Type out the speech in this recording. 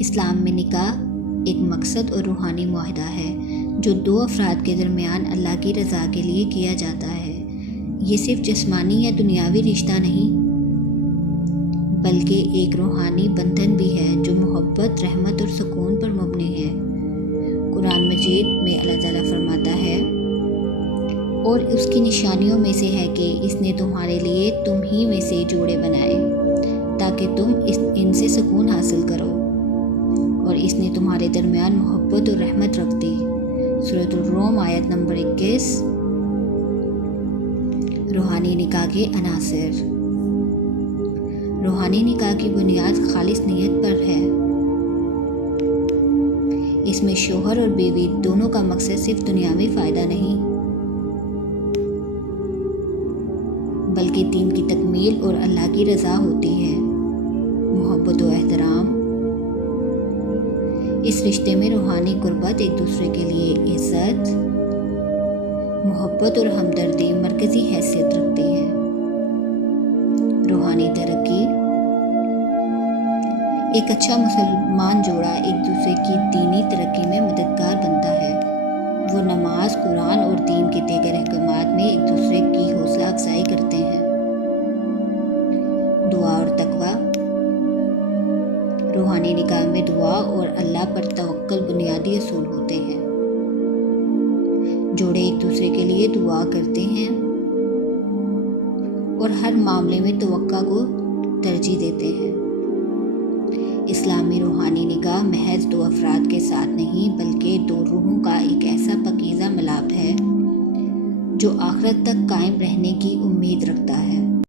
اسلام میں نکاح ایک مقصد اور روحانی معاہدہ ہے جو دو افراد کے درمیان اللہ کی رضا کے لیے کیا جاتا ہے۔ یہ صرف جسمانی یا دنیاوی رشتہ نہیں بلکہ ایک روحانی بندھن بھی ہے جو محبت، رحمت اور سکون پر مبنی ہے۔ قرآن مجید میں اللہ تعالیٰ فرماتا ہے، اور اس کی نشانیوں میں سے ہے کہ اس نے تمہارے لیے تم ہی میں سے جوڑے بنائے تاکہ تم ان سے سکون حاصل کرو، اور اس نے تمہارے درمیان محبت اور رحمت رکھ دی۔ سورۃ الروم آیت نمبر 21۔ روحانی نکاح کے عناصر۔ روحانی نکاح کی بنیاد خالص نیت پر ہے۔ اس میں شوہر اور بیوی دونوں کا مقصد صرف دنیاوی فائدہ نہیں بلکہ دین کی تکمیل اور اللہ کی رضا ہوتی ہے۔ محبت و احترام۔ اس رشتے میں روحانی قربت، ایک دوسرے کے لیے عزت، محبت اور ہمدردی مرکزی حیثیت رکھتی ہے۔ روحانی ترقی۔ ایک اچھا مسلمان جوڑا ایک دوسرے کی دینی ترقی میں مددگار بنتا ہے۔ وہ نماز، قرآن اور دین کے دیگر احکامات میں ایک دوسرے کی حوصلہ افزائی کرتے ہیں۔ دعا اور تقوی۔ روحانی نکاح میں دعا اور اللہ پر توکل بنیادی اصول ہوتے ہیں۔ جوڑے ایک دوسرے کے لیے دعا کرتے ہیں اور ہر معاملے میں توقع کو ترجیح دیتے ہیں۔ اسلامی روحانی نکاح محض دو افراد کے ساتھ نہیں بلکہ دو روحوں کا ایک ایسا پاکیزہ ملاپ ہے جو آخرت تک قائم رہنے کی امید رکھتا ہے۔